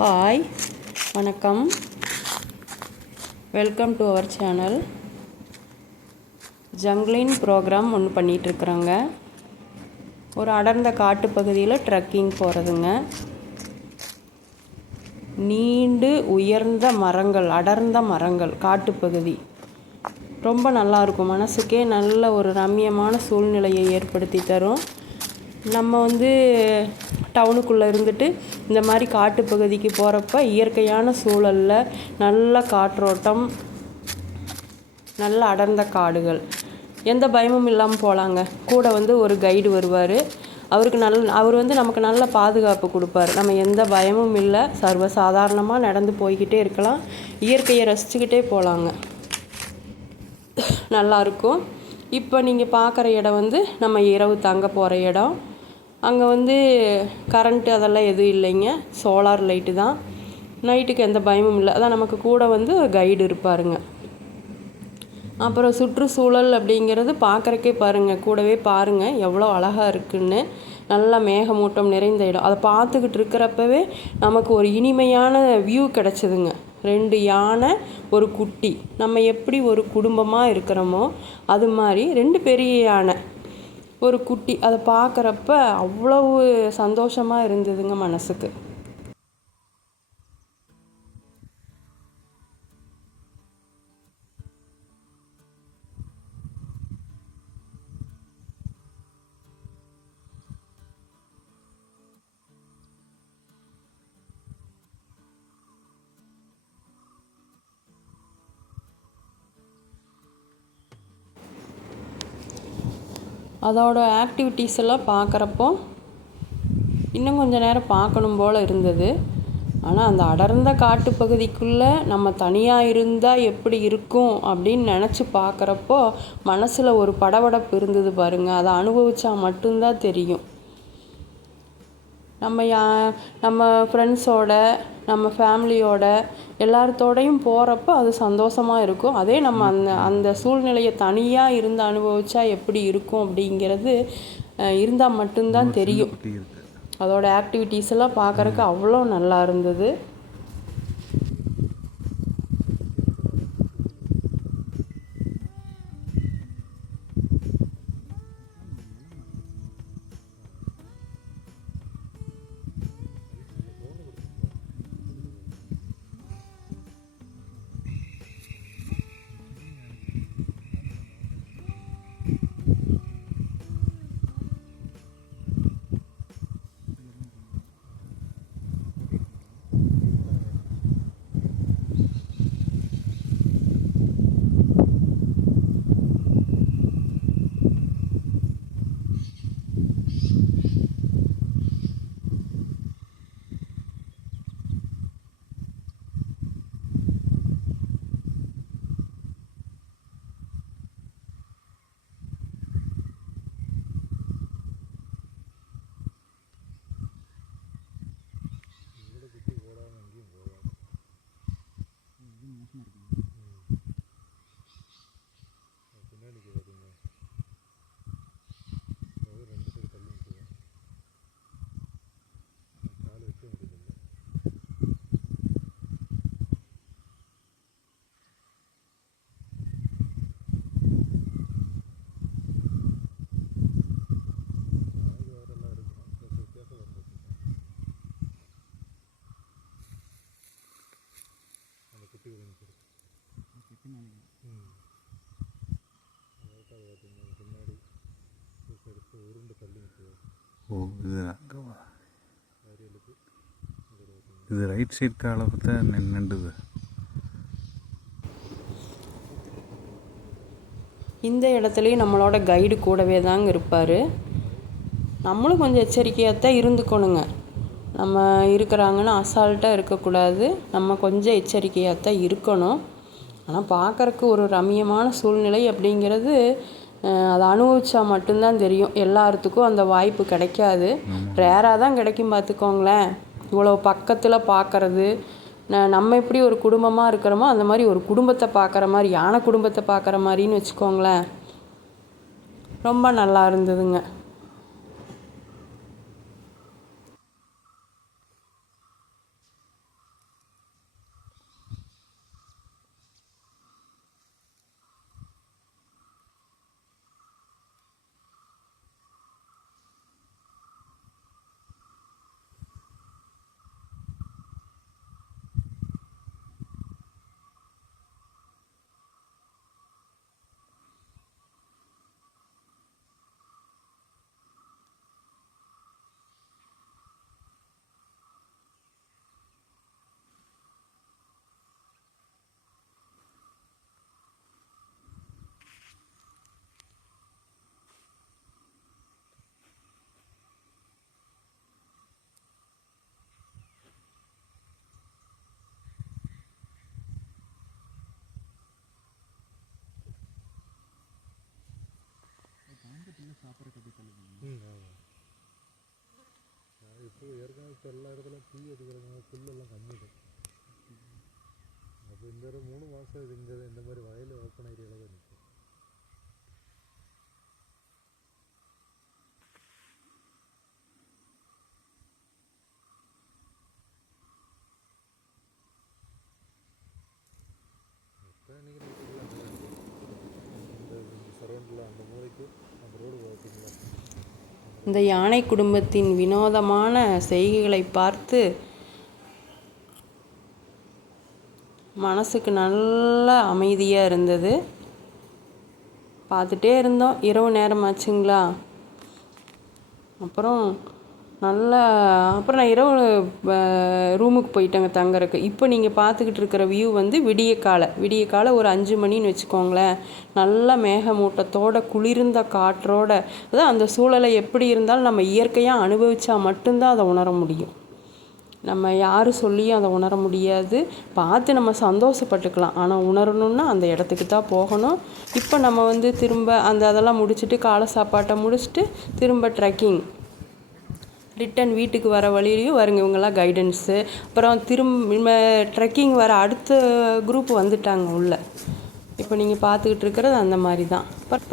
Hi வணக்கம். Welcome to our channel ஜங்லின் program ஒன்று பண்ணிகிட்ருக்குறோங்க ஒரு அடர்ந்த காட்டு பகுதியில் ட்ரெக்கிங் போகிறதுங்க நீண்டு உயர்ந்த மரங்கள் அடர்ந்த மரங்கள் காட்டுப்பகுதி ரொம்ப நல்லா இருக்கும் மனசுக்கே நல்ல ஒரு ரம்மியமான சூழ்நிலையை ஏற்படுத்தி தரும். நம்ம வந்து டவுனுக்குள்ளே இருந்துட்டு இந்த மாதிரி காட்டுப்பகுதிக்கு போகிறப்ப இயற்கையான சூழலில் நல்ல காற்றோட்டம் நல்ல அடர்ந்த காடுகள். எந்த பயமும் இல்லாமல் போகலாங்க கூட வந்து ஒரு கைடு வருவார். அவருக்கு நல் அவர் வந்து நமக்கு நல்ல பாதுகாப்பு கொடுப்பாரு. நம்ம எந்த பயமும் இல்லை. சர்வ சாதாரணமாக நடந்து போய்கிட்டே இருக்கலாம். இயற்கையை ரசிச்சுக்கிட்டே போகலாங்க நல்லாயிருக்கும் இப்போ நீங்கள் பார்க்குற இடம் வந்து நம்ம இரவு தங்க போகிற இடம். அங்கே வந்து கரண்ட்டு அதெல்லாம் எதுவும் இல்லைங்க. சோலார் லைட்டு தான். நைட்டுக்கு எந்த பயமும் இல்லை. அதான் நமக்கு கூட வந்து கைடு இருப்பாருங்க. அப்புறம் சுற்றுச்சூழல் அப்படிங்கிறது பார்க்குறக்கே பாருங்கள் கூடவே பாருங்கள் எவ்வளோ அழகாக இருக்குன்னு. நல்லா மேகமூட்டம் நிறைந்த இடம். அதை பார்த்துக்கிட்டு இருக்கிறப்பவே நமக்கு ஒரு இனிமையான வியூ கிடச்சிதுங்க. ரெண்டு யானை ஒரு குட்டி. நம்ம எப்படி ஒரு குடும்பமாக இருக்கிறோமோ அது மாதிரி ரெண்டு பெரிய யானை. ஒரு குட்டி அதை பார்க்குறப்ப அவ்வளவு சந்தோஷமாக இருந்ததுங்க மனசுக்கு. அதோட ஆக்டிவிட்டீஸ் எல்லாம் பார்க்குறப்போ இன்னும் கொஞ்ச நேரம் பார்க்கணும் போல் இருந்தது. ஆனால் அந்த அடர்ந்த காட்டுப்பகுதிக்குள்ளே நம்ம தனியாக இருந்தால் எப்படி இருக்கும் அப்படின்னு நினச்சி பார்க்குறப்போ மனசில் ஒரு படபடப்பு இருந்தது பாருங்கள் அதை அனுபவித்தா மட்டும்தான் தெரியும். நம்ம யா நம்ம ஃப்ரெண்ட்ஸோட நம்ம ஃபேமிலியோட எல்லார்த்தோடையும் போகிறப்ப அது சந்தோஷமாக இருக்கும். அதே நம்ம அந்த அந்த சூழ்நிலையை தனியாக இருந்து அனுபவிச்சா எப்படி இருக்கும் அப்படிங்கிறது இருந்தால் மட்டும்தான் தெரியும். அதோட ஆக்டிவிட்டீஸ் எல்லாம் பார்க்குறக்கு அவ்வளோ நல்லா இருந்தது. ஓ இது அங்கவா இது ரைட் சைட் காலை பார்த்தா நின்றுது. இந்த இடத்துலையும் நம்மளோட கைடு கூடவே தாங்க இருப்பார். நம்மளும் கொஞ்சம் எச்சரிக்கையாக தான் இருந்துக்கணுங்க. நம்ம இருக்கிறாங்கன்னு அசால்ட்டாக இருக்கக்கூடாது. நம்ம கொஞ்சம் எச்சரிக்கையாக தான் இருக்கணும். ஆனால் பார்க்குறக்கு ஒரு ரம்மியமான சூழ்நிலை அப்படிங்கிறது அதை அனுபவிச்சா மட்டும்தான் தெரியும். எல்லாத்துக்கும் அந்த வாய்ப்பு கிடைக்காது. ரேராக தான் கிடைக்கும் பார்த்துக்கோங்களேன். இவ்வளோ பக்கத்தில் பார்க்கறது நம்ம எப்படி ஒரு குடும்பமாக இருக்கிறோமோ அந்த மாதிரி ஒரு குடும்பத்தை பார்க்குற மாதிரி யானை குடும்பத்தை பார்க்குற மாதிரின்னு வச்சுக்கோங்களேன். ரொம்ப நல்லா இருந்ததுங்க ம் ஆமாம் இப்போ ஏற்கனவே இப்போ எல்லா இடத்துலையும் தீ அடிக்கிறதுனால புல்லெல்லாம் கம்மிடும் அப்போ இந்த தடவை மூணு மாதம் இது இங்கே இந்த மாதிரி வயல் ஓப்பன் ஏரியாவில் தான் நிற்கும் இப்போ நீங்கள் இந்த சரௌண்டில் அந்த மூலைக்கு அந்த ரோடு பார்த்தீங்களா இந்த யானை குடும்பத்தின் வினோதமான செய்கைகளை பார்த்து மனசுக்கு நல்ல அமைதியாக இருந்தது. பார்த்துட்டே இருந்தோம். இரவு நேரம் ஆச்சுங்களா? அப்புறம் நல்லா அப்புறம் நான் இரவு ரூமுக்கு போயிட்டேங்க தங்குறக்கு. இப்போ நீங்கள் பார்த்துக்கிட்டு இருக்கிற வியூ வந்து விடிய காலை. விடிய காலை ஒரு அஞ்சு மணின்னு வச்சுக்கோங்களேன். நல்ல மேகமூட்டத்தோட குளிர்ந்த காற்றோட அதான் அந்த சூழலை எப்படி இருந்தாலும் நம்ம இயற்கையாக அனுபவித்தா மட்டும்தான் அதை உணர முடியும். நம்ம யார் சொல்லியும் அதை உணர முடியாது. பார்த்து நம்ம சந்தோஷப்பட்டுக்கலாம். ஆனால் உணரணும்னா அந்த இடத்துக்கு தான் போகணும். இப்போ நம்ம வந்து திரும்ப அந்த அதெல்லாம் முடிச்சுட்டு காலை சாப்பாட்டை முடிச்சுட்டு திரும்ப ட்ரெக்கிங் ரிட்டன் வீட்டுக்கு வர வழியிலையும் வருங்க இவங்கெல்லாம் கைடன்ஸு அப்புறம் திரும்ப ட்ரெக்கிங் வர அடுத்த குரூப் வந்துட்டாங்க உள்ள. இப்போ நீங்கள் பார்த்துக்கிட்டு இருக்கிறது அந்த மாதிரி தான் பட்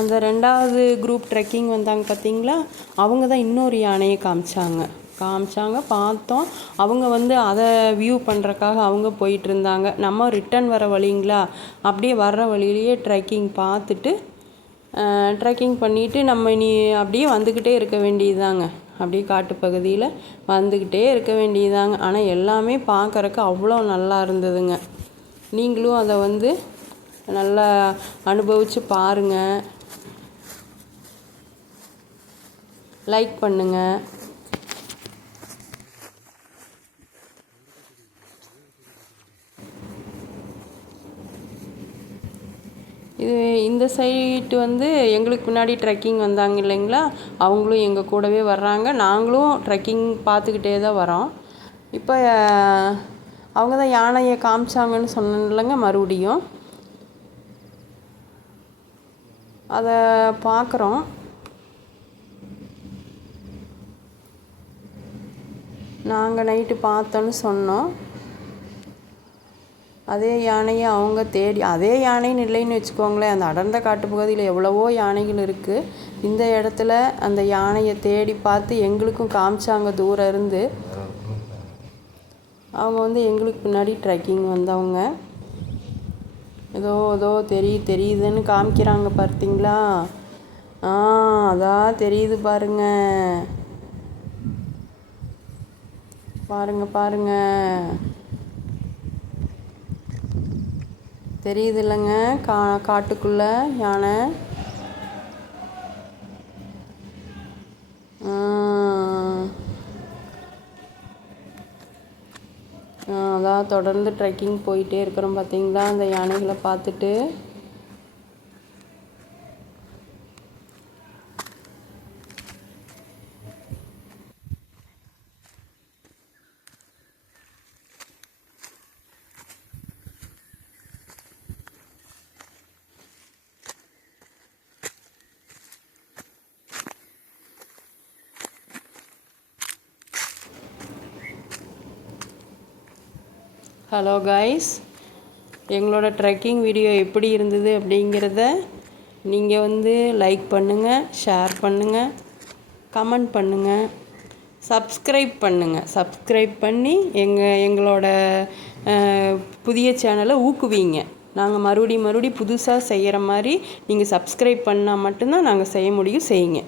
அந்த ரெண்டாவது குரூப் ட்ரெக்கிங் வந்தாங்க பார்த்தீங்களா? அவங்க தான் இன்னொரு யானையை காமிச்சாங்க. காமிச்சாங்க பார்த்தோம். அவங்க வந்து அதை வியூ பண்ணுறக்காக அவங்க போயிட்டுருந்தாங்க. நம்ம ரிட்டன் வர வழிங்களா? அப்படியே வர்ற வழியிலேயே ட்ரெக்கிங் பார்த்துட்டு ட்ரெக்கிங் பண்ணிவிட்டு நம்ம இனி அப்படியே வந்துக்கிட்டே இருக்க வேண்டியதுதாங்க. அப்படியே காட்டுப்பகுதியில் வந்துக்கிட்டே இருக்க வேண்டியதாங்க ஆனால் எல்லாமே பார்க்கறக்கு அவ்வளோ நல்லா இருந்ததுங்க. நீங்களும் அதை வந்து நல்லா அனுபவித்து பாருங்கள் லைக் பண்ணுங்கள் இது இந்த சைட்டு வந்து எங்களுக்கு முன்னாடி ட்ரெக்கிங் வந்தாங்க இல்லைங்களா? அவங்களும் எங்கள் கூடவே வர்றாங்க. நாங்களும் ட்ரெக்கிங் பார்த்துக்கிட்டே தான் வரோம். இப்போ அவங்க தான் யானையை காமிச்சாங்கன்னு சொன்னேன்லங்க மறுபடியும். அதை பார்க்குறோம். நாங்கள் நைட்டு பார்த்தோன்னு சொன்னோம். அதே யானையை அவங்க தேடி அதே யானைன்னு இல்லைன்னு வச்சுக்கோங்களேன் அந்த அடர்ந்த காட்டுப்பகுதியில் எவ்வளவோ யானைகள் இருக்குது இந்த இடத்துல அந்த யானையை தேடி பார்த்து எங்களுக்கும் காமிச்சாங்க தூரம் இருந்து. அவங்க வந்து எங்களுக்கு பின்னாடி ட்ரெக்கிங் வந்தவங்க. ஏதோ ஏதோ தெரி தெரியுதுன்னு காமிக்கிறாங்க பார்த்தீங்களா ஆ அதான் தெரியுது பாருங்க. பாருங்க பாருங்க. தெரியுது இல்லைங்க கா காட்டுக்குள்ள யானை. அதான் தொடர்ந்து ட்ரெக்கிங் போயிட்டே இருக்கிறோம் பார்த்தீங்களா அந்த யானைகளை பார்த்துட்டு. ஹலோ காய்ஸ் எங்களோட ட்ரெக்கிங் வீடியோ எப்படி இருந்தது அப்படிங்கிறத நீங்கள் வந்து லைக் பண்ணுங்கள் ஷேர் பண்ணுங்கள் கமெண்ட் பண்ணுங்கள் சப்ஸ்கிரைப் பண்ணுங்கள் சப்ஸ்கிரைப் பண்ணி எங்கள் எங்களோட புதிய சேனலை ஊக்குவிங்க. நாங்கள் மறுபடியும் மறுபடியும் புதுசாக செய்கிற மாதிரி நீங்கள் சப்ஸ்கிரைப் பண்ணால் மட்டும்தான் நாங்கள் செய்ய முடியும் செய்யுங்க.